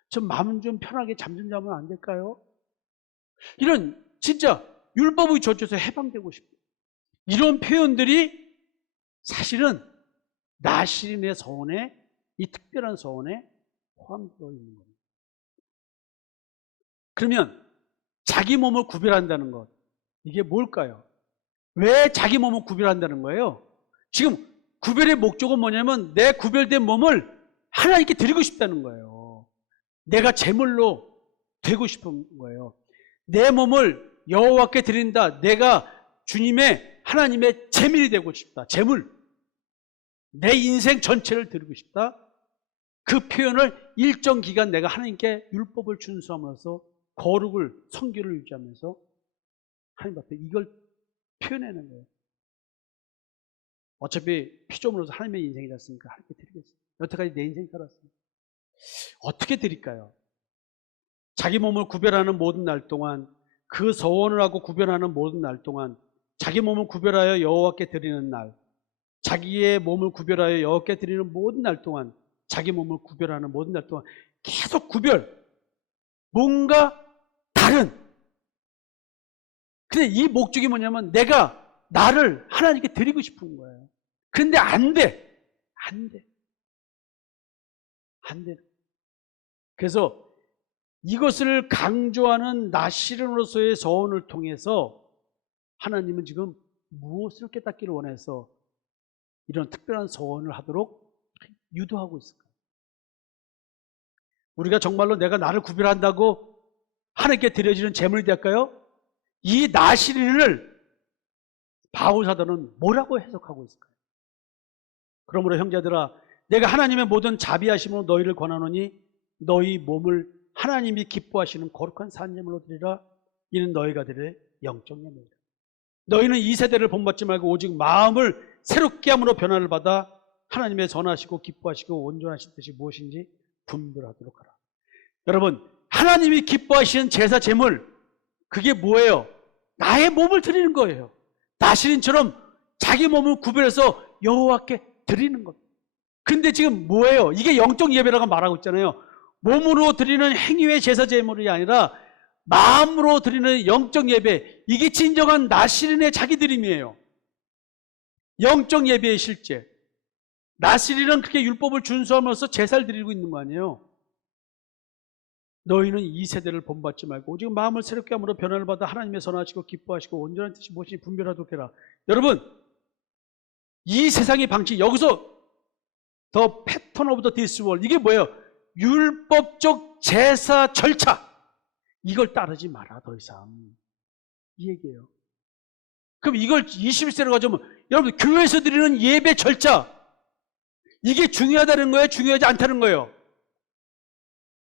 좀 마음은 좀 편하게 잠 좀 자면 안 될까요? 이런 진짜 율법의 저주에서 해방되고 싶어요. 이런 표현들이 사실은 나시린의 서원에, 이 특별한 서원에 포함되어 있는 겁니다. 그러면 자기 몸을 구별한다는 것, 이게 뭘까요? 왜 자기 몸을 구별한다는 거예요? 지금 구별의 목적은 뭐냐면 내 구별된 몸을 하나님께 드리고 싶다는 거예요. 내가 제물로 되고 싶은 거예요. 내 몸을 여호와께 드린다. 내가 주님의, 하나님의 제물이 되고 싶다. 제물. 내 인생 전체를 드리고 싶다. 그 표현을 일정 기간 내가 하나님께 율법을 준수함으로써 거룩을, 성결을 유지하면서 하나님 앞에 이걸 표현하는 거예요. 어차피 피조물로서 하나님의 인생이지 않습니까? 하나님께 드리겠습니다. 여태까지 내 인생 살았습니다. 어떻게 드릴까요? 자기 몸을 구별하는 모든 날 동안, 그 서원을 하고 구별하는 모든 날 동안, 자기 몸을 구별하여 여호와께 드리는 날, 자기의 몸을 구별하여 여호와께 드리는 모든 날 동안, 자기 몸을 구별하는 모든 날 동안 계속 구별, 뭔가 다른. 근데 이 목적이 뭐냐면 내가 나를 하나님께 드리고 싶은 거예요. 그런데 안 돼. 안 돼. 안 돼. 그래서 이것을 강조하는 나시린으로서의 서원을 통해서 하나님은 지금 무엇을 깨닫기를 원해서 이런 특별한 서원을 하도록 유도하고 있을까요? 우리가 정말로 내가 나를 구별한다고 하나님께 드려지는 제물이 될까요? 이 나시린을 바울 사도는 뭐라고 해석하고 있을까요? 그러므로 형제들아, 내가 하나님의 모든 자비하심으로 너희를 권하노니 너희 몸을 하나님이 기뻐하시는 거룩한 산제물로 드리라. 이는 너희가 드릴 영적 예물이다. 너희는 이 세대를 본받지 말고 오직 마음을 새롭게 함으로 변화를 받아 하나님의 선하시고 기뻐하시고 온전하신 뜻이 무엇인지 분별하도록 하라. 여러분, 하나님이 기뻐하시는 제사 제물, 그게 뭐예요? 나의 몸을 드리는 거예요. 나시린처럼 자기 몸을 구별해서 여호와께 드리는 것. 근데 지금 뭐예요? 이게 영적 예배라고 말하고 있잖아요. 몸으로 드리는 행위의 제사 제물이 아니라 마음으로 드리는 영적 예배, 이게 진정한 나시린의 자기 드림이에요. 영적 예배의 실제. 나시린은 그렇게 율법을 준수하면서 제사를 드리고 있는 거 아니에요. 너희는 이 세대를 본받지 말고 오직 마음을 새롭게 함으로 변화를 받아 하나님의 선하시고 기뻐하시고 온전한 뜻이 무엇인지 분별하도록 해라. 여러분, 이 세상의 방식, 여기서 더 패턴 오브 더 디스 월, 이게 뭐예요? 율법적 제사 절차, 이걸 따르지 마라 더 이상, 이 얘기예요. 그럼 이걸 21세로 가져오면 여러분, 교회에서 드리는 예배 절차, 이게 중요하다는 거예요? 중요하지 않다는 거예요?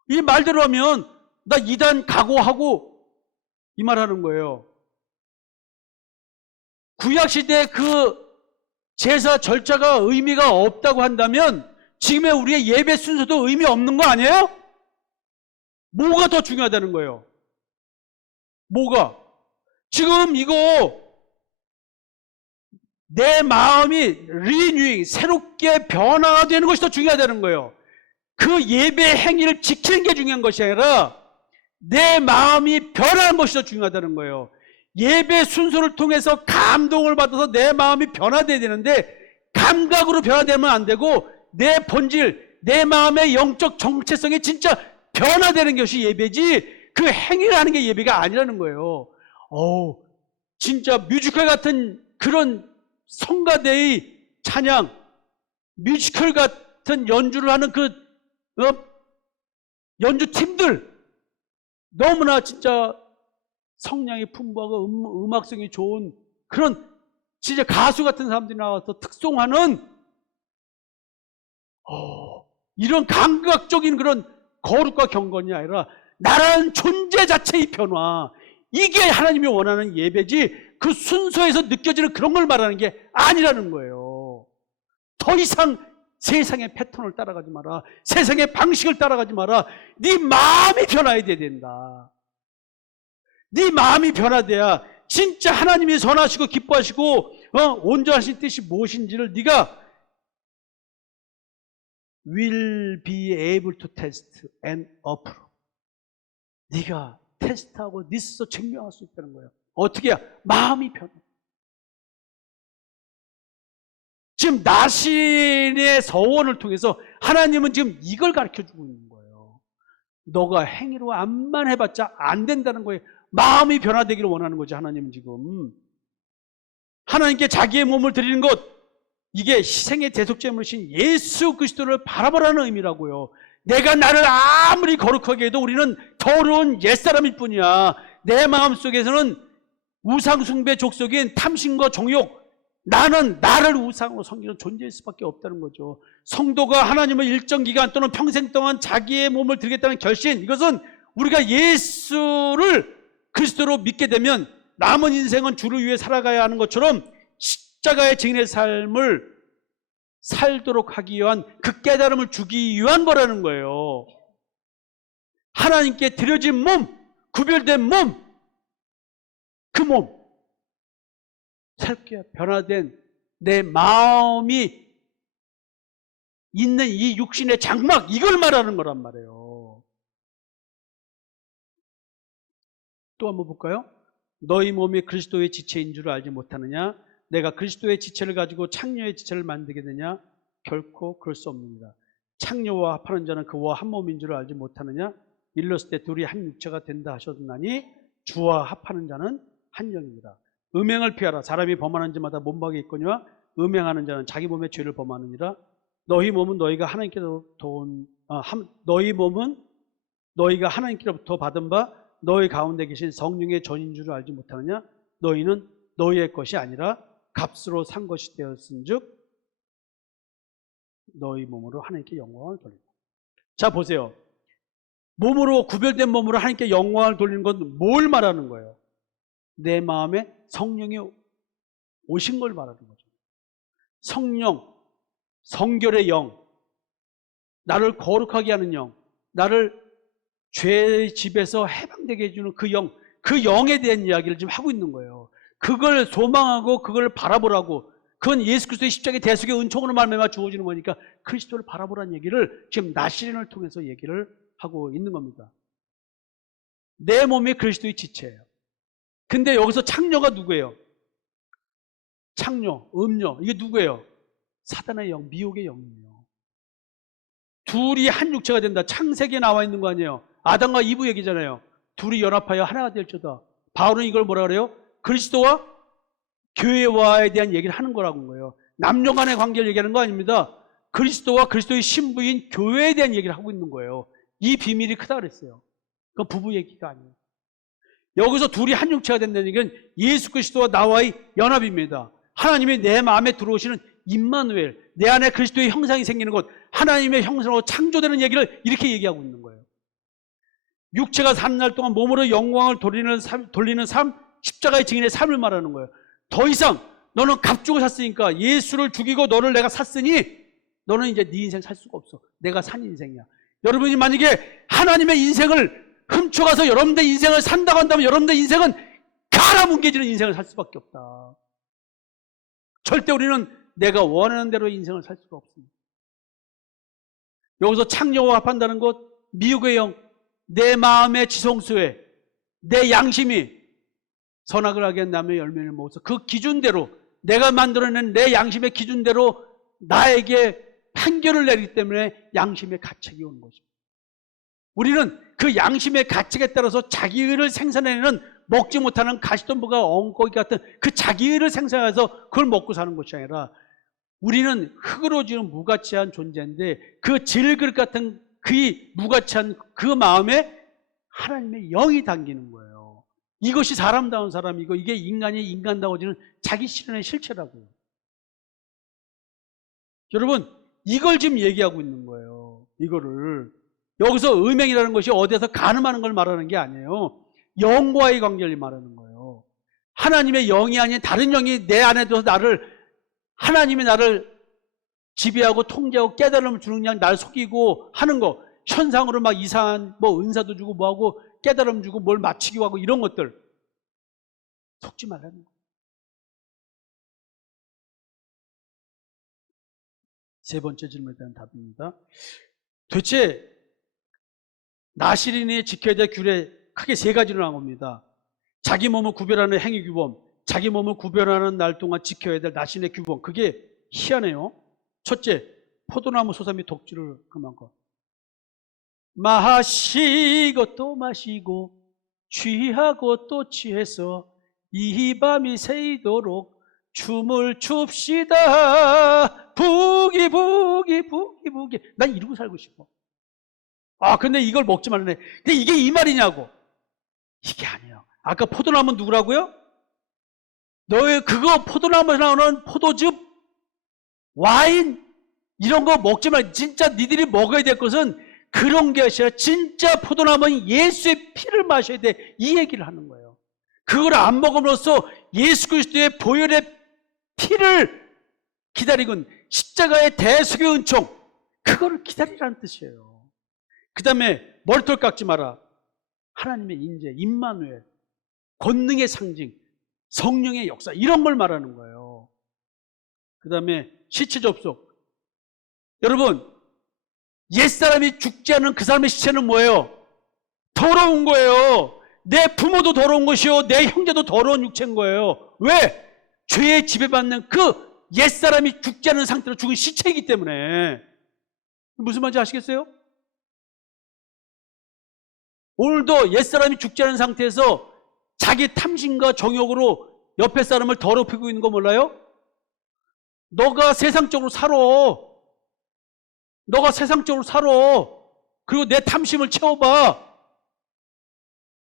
이 말대로 하면 나 이단 각오하고 이 말하는 거예요. 구약시대 그 제사 절차가 의미가 없다고 한다면 지금의 우리의 예배 순서도 의미 없는 거 아니에요? 뭐가 더 중요하다는 거예요? 뭐가? 지금 이거 내 마음이 리뉴잉, 새롭게 변화가 되는 것이 더 중요하다는 거예요. 그 예배 행위를 지키는 게 중요한 것이 아니라 내 마음이 변하는 것이 더 중요하다는 거예요. 예배 순서를 통해서 감동을 받아서 내 마음이 변화돼야 되는데 감각으로 변화되면 안 되고 내 본질, 내 마음의 영적 정체성이 진짜 변화되는 것이 예배지 그 행위를 하는 게 예배가 아니라는 거예요. 진짜 뮤지컬 같은 그런 성가대의 찬양, 뮤지컬 같은 연주를 하는 그 연주팀들, 너무나 진짜 성량이 풍부하고 음악성이 좋은 그런 진짜 가수 같은 사람들이 나와서 특송하는 이런 감각적인 그런 거룩과 경건이 아니라 나라는 존재 자체의 변화, 이게 하나님이 원하는 예배지 그 순서에서 느껴지는 그런 걸 말하는 게 아니라는 거예요. 더 이상 세상의 패턴을 따라가지 마라. 세상의 방식을 따라가지 마라. 네 마음이 변화해야 된다. 네 마음이 변화돼야 진짜 하나님이 선하시고 기뻐하시고 온전하신 뜻이 무엇인지를 네가 will be able to test and approve. 네가 테스트하고 네 스스로 증명할 수 있다는 거예요. 어떻게 해야? 마음이 변해. 지금 나신의 서원을 통해서 하나님은 지금 이걸 가르쳐주고 있는 거예요. 너가 행위로 암만 해봤자 안 된다는 거예요. 마음이 변화되기를 원하는 거죠. 하나님은 지금 하나님께 자기의 몸을 드리는 것, 이게 희생의 대속제물이신 예수 그리스도를 바라보라는 의미라고요. 내가 나를 아무리 거룩하게 해도 우리는 더러운 옛사람일 뿐이야. 내 마음속에서는 우상숭배 족속인 탐심과 정욕, 나는 나를 우상으로 섬기는 존재일 수밖에 없다는 거죠. 성도가 하나님을 일정 기간 또는 평생 동안 자기의 몸을 드리겠다는 결심, 이것은 우리가 예수를 그리스도로 믿게 되면 남은 인생은 주를 위해 살아가야 하는 것처럼 십자가의 증인의 삶을 살도록 하기 위한 그 깨달음을 주기 위한 거라는 거예요. 하나님께 드려진 몸, 구별된 몸, 그 몸, 새롭게 변화된 내 마음이 있는 이 육신의 장막, 이걸 말하는 거란 말이에요. 또 한번 볼까요? 너희 몸이 그리스도의 지체인 줄 알지 못하느냐? 내가 그리스도의 지체를 가지고 창녀의 지체를 만들게 되냐? 결코 그럴 수 없습니다. 창녀와 합하는 자는 그와 한 몸인 줄 알지 못하느냐? 일렀을 때 둘이 한 육체가 된다 하셨나니 주와 합하는 자는 한 영입니다. 음행을 피하라. 사람이 범하는 자마다 몸박이 있거니와 음행하는 자는 자기 몸의 죄를 범하느니라. 너희 몸은 너희가 하나님께로부터 받은 바 너희 가운데 계신 성령의 전인 줄 알지 못하느냐? 너희는 너희의 것이 아니라 값으로 산 것이 되었은즉 너희 몸으로 하나님께 영광을 돌리라. 자, 보세요. 몸으로, 구별된 몸으로 하나님께 영광을 돌리는 건 뭘 말하는 거예요? 내 마음에 성령이 오신 걸 말하는 거죠. 성령, 성결의 영, 나를 거룩하게 하는 영, 나를 죄의 집에서 해방되게 해주는 그 영, 그 영에 대한 이야기를 지금 하고 있는 거예요. 그걸 소망하고 그걸 바라보라고, 그건 예수 그리스도의 십자가의 대속의 은총으로 말미암아 주어지는 거니까 그리스도를 바라보라는 얘기를 지금 나시린을 통해서 얘기를 하고 있는 겁니다. 내 몸이 그리스도의 지체예요. 근데 여기서 창녀가 누구예요? 창녀, 음녀, 이게 누구예요? 사단의 영, 미혹의 영이에요. 둘이 한 육체가 된다. 창세기에 나와 있는 거 아니에요? 아담과 이브 얘기잖아요. 둘이 연합하여 하나가 될지어다. 바울은 이걸 뭐라 그래요? 그리스도와 교회와에 대한 얘기를 하는 거라고 거예요. 남녀 간의 관계를 얘기하는 거 아닙니다. 그리스도와 그리스도의 신부인 교회에 대한 얘기를 하고 있는 거예요. 이 비밀이 크다 그랬어요. 그건 부부 얘기가 아니에요. 여기서 둘이 한 육체가 된다는 얘기는 예수 그리스도와 나와의 연합입니다. 하나님이 내 마음에 들어오시는 임마누엘, 내 안에 그리스도의 형상이 생기는 것, 하나님의 형상으로 창조되는 얘기를 이렇게 얘기하고 있는 거예요. 육체가 사는 날 동안 몸으로 영광을 돌리는 삶, 십자가의 증인의 삶을 말하는 거예요. 더 이상 너는 값 주고 샀으니까, 예수를 죽이고 너를 내가 샀으니 너는 이제 네 인생 살 수가 없어. 내가 산 인생이야. 여러분이 만약에 하나님의 인생을 훔쳐가서 여러분들 인생을 산다고 한다면 여러분들 인생은 갈아뭉개지는 인생을 살 수밖에 없다. 절대 우리는 내가 원하는 대로 인생을 살 수가 없습니다. 여기서 창녀와 합한다는 것, 미혹의 영, 내 마음의 지성수에 내 양심이 선악을 하게 한다면 열매를 먹어서 그 기준대로, 내가 만들어낸 내 양심의 기준대로 나에게 판결을 내리기 때문에 양심의 가책이 오는 것입니다. 우리는 그 양심의 가책에 따라서 자기의를 생산해내는, 먹지 못하는 가시덤불과 엉거기 같은 그 자기의를 생산해서 그걸 먹고 사는 것이 아니라 우리는 흙으로 지은 무가치한 존재인데 그 질그릇 같은 그 무가치한 그 마음에 하나님의 영이 담기는 거예요. 이것이 사람다운 사람이고 이게 인간이 인간다워지는 자기 실현의 실체라고요. 여러분, 이걸 지금 얘기하고 있는 거예요. 이거를. 여기서 음행이라는 것이 어디에서 가늠하는 걸 말하는 게 아니에요. 영과의 관계를 말하는 거예요. 하나님의 영이 아닌 다른 영이 내 안에 들어서 하나님이 나를 지배하고 통제하고 깨달음을 주는 그냥 날 속이고 하는 거, 현상으로 막 이상한 은사도 주고 뭐하고 깨달음 주고 뭘 맞추기도 하고 이런 것들 속지 말라는 거예요. 세 번째 질문에 대한 답입니다. 도대체 나시린이 지켜야 될 규례 크게 세 가지로 나옵니다. 자기 몸을 구별하는 행위 규범, 자기 몸을 구별하는 날 동안 지켜야 될 나신의 규범. 그게 희한해요. 첫째, 포도나무 소사 및 독주를 금한것. 마시고 또 마시고 취하고 또 취해서 이 밤이 새이도록 춤을 춥시다. 부기 부기 부기 부기. 난 이러고 살고 싶어. 근데 이걸 먹지 말라네. 근데 이게 이 말이냐고. 이게 아니에요. 아까 포도나무는 누구라고요? 너의 그거 포도나무에서 나오는 포도즙, 와인 이런 거 먹지 말. 진짜 니들이 먹어야 될 것은 그런 게 아니라 진짜 포도나무는 예수의 피를 마셔야 돼. 이 얘기를 하는 거예요. 그걸 안 먹음으로써 예수 그리스도의 보혈의 피를 기다리고 십자가의 대속의 은총, 그거를 기다리라는 뜻이에요. 그 다음에 머리털 깎지 마라. 하나님의 인재, 임마누엘, 권능의 상징, 성령의 역사, 이런 걸 말하는 거예요. 그 다음에 시체 접속. 여러분, 옛사람이 죽지 않은 그 사람의 시체는 뭐예요? 더러운 거예요. 내 부모도 더러운 것이요, 내 형제도 더러운 육체인 거예요. 왜? 죄에 지배받는 그 옛사람이 죽지 않은 상태로 죽은 시체이기 때문에. 무슨 말인지 아시겠어요? 오늘도 옛사람이 죽지 않은 상태에서 자기 탐심과 정욕으로 옆에 사람을 더럽히고 있는 거 몰라요? 너가 세상적으로 살아. 너가 세상적으로 살아. 그리고 내 탐심을 채워봐.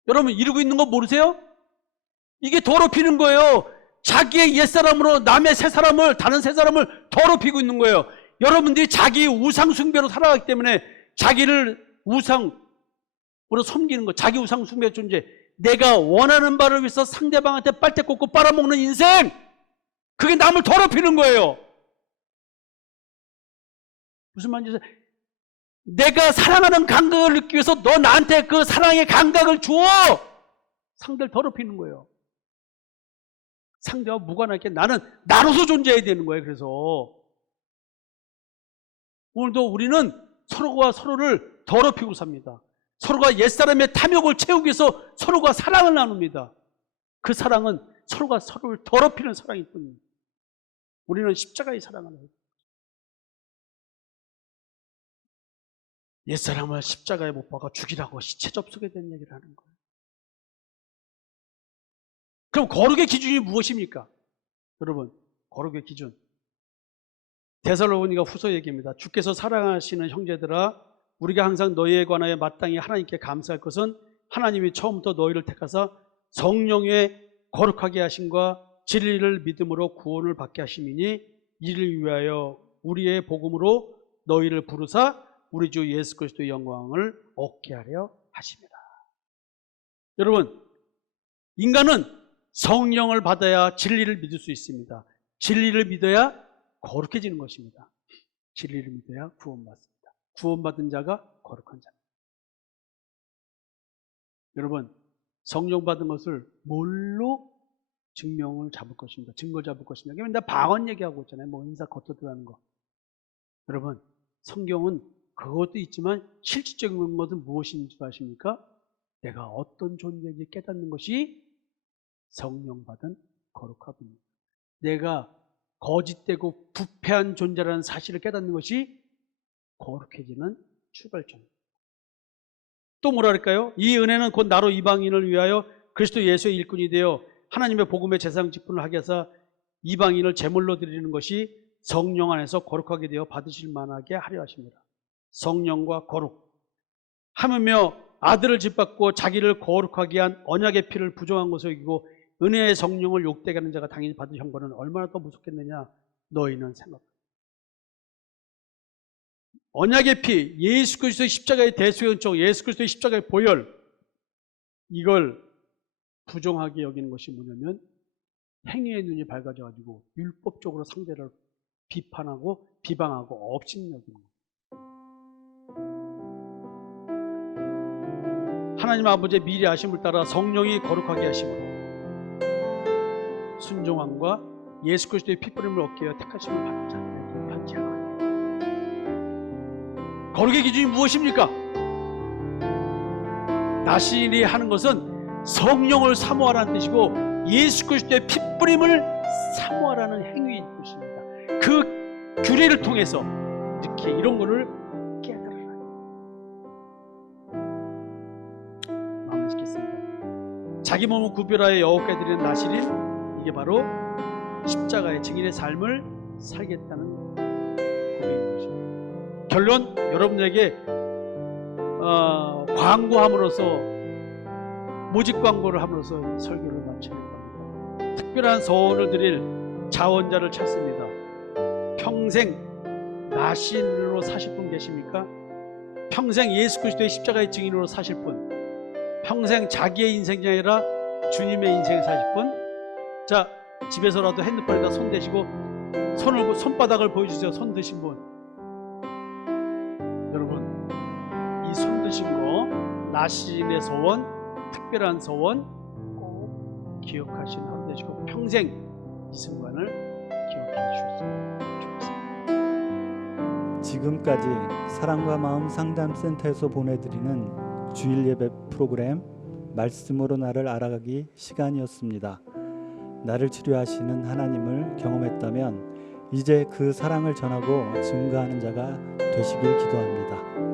여러분, 이러고 있는 거 모르세요? 이게 더럽히는 거예요. 자기의 옛사람으로 남의 새 사람을, 다른 새 사람을 더럽히고 있는 거예요. 여러분들이 자기 우상 숭배로 살아가기 때문에 자기를 우상으로 섬기는 거, 자기 우상 숭배 존재. 내가 원하는 바를 위해서 상대방한테 빨대 꽂고 빨아먹는 인생, 그게 남을 더럽히는 거예요. 무슨 말인지 아세요? 내가 사랑하는 감각을 느끼기 위해서 너 나한테 그 사랑의 감각을 주어. 상대를 더럽히는 거예요. 상대와 무관하게 나는 나로서 존재해야 되는 거예요. 그래서 오늘도 우리는 서로가 서로를 더럽히고 삽니다. 서로가 옛사람의 탐욕을 채우기 위해서 서로가 사랑을 나눕니다. 그 사랑은 서로가 서로를 더럽히는 사랑일 뿐입니다. 우리는 십자가의 사랑을 해요. 옛사람을 십자가에 못 박아 죽이라고 시체 접속에 대한 얘기를 하는 거예요. 그럼 거룩의 기준이 무엇입니까? 여러분, 거룩의 기준. 데살로니가 후서 얘기입니다. 주께서 사랑하시는 형제들아, 우리가 항상 너희에 관하여 마땅히 하나님께 감사할 것은 하나님이 처음부터 너희를 택하사 성령의 거룩하게 하심과 진리를 믿음으로 구원을 받게 하심이니 이를 위하여 우리의 복음으로 너희를 부르사 우리 주 예수 그리스도의 영광을 얻게 하려 하십니다. 여러분, 인간은 성령을 받아야 진리를 믿을 수 있습니다. 진리를 믿어야 거룩해지는 것입니다. 진리를 믿어야 구원받습니다. 구원받은 자가 거룩한 자입니다. 여러분, 성령 받은 것을 뭘로 증명을 잡을 것입니다. 증거를 잡을 것입니다. 맨날 방언 얘기하고 있잖아요. 뭐 은사 겉도드라는 거. 여러분, 성경은 그것도 있지만 실질적인 것은 무엇인 줄 아십니까? 내가 어떤 존재인지 깨닫는 것이 성령 받은 거룩함입니다. 내가 거짓되고 부패한 존재라는 사실을 깨닫는 것이 거룩해지는 출발점입니다. 또 뭐라 그럴까요? 이 은혜는 곧 나로 이방인을 위하여 그리스도 예수의 일꾼이 되어 하나님의 복음의 제사장 직분을 하게 하사 이방인을 제물로 드리는 것이 성령 안에서 거룩하게 되어 받으실 만하게 하려 하십니다. 성령과 거룩. 하물며 아들을 짓밟고 자기를 거룩하게 한 언약의 피를 부정한 것을 여기고 은혜의 성령을 욕되게 하는 자가 당연히 받을 형벌은 얼마나 더 무섭겠느냐 너희는 생각해. 언약의 피, 예수 그리스도의 십자가의 대속연적, 예수 그리스도의 십자가의 보혈, 이걸 부정하게 여기는 것이 뭐냐면 행위의 눈이 밝아져가지고 율법적으로 상대를 비판하고 비방하고 업신여기는 거예요. 하나님 아버지의 미리 하심을 따라 성령이 거룩하게 하심으로 순종함과 예수 그리스도의 핏부림을 얻게 하여 택하심을 받는 자들에게 편지하노니. 거룩의 기준이 무엇입니까? 나신이 하는 것은 성령을 사모하라는 뜻이고 예수 그리스도의 핏부림을 사모하라는 행위인 것입니다. 그 규례를 통해서 이렇게 이런 거를 깨달으라. 마음을 짓겠습니다. 자기 몸을 구별하여 여호와께 드리는 나실인, 이게 바로 십자가의 증인의 삶을 살겠다는 고백인 것입니다. 결론, 여러분에게 광고함으로써, 모집 광고를 함으로써 이 설교를 마치는 겁니다. 특별한 소원을 드릴 자원자를 찾습니다. 평생 나신으로 사실 분 계십니까? 평생 예수 그리스도의 십자가의 증인으로 사실 분, 평생 자기의 인생이 아니라 주님의 인생을 사실 분. 자, 집에서라도 핸드폰에다 손 대시고 손바닥을 보여주세요. 손 드신 분. 여러분, 이 손 드신 거 나신의 소원, 특별한 소원 꼭 기억하시는 하루 되시고 평생 이 순간을 기억해 주셨으면 좋겠습니다. 지금까지 사랑과 마음 상담센터에서 보내드리는 주일 예배 프로그램 말씀으로 나를 알아가기 시간이었습니다. 나를 치료하시는 하나님을 경험했다면 이제 그 사랑을 전하고 증거하는 자가 되시길 기도합니다.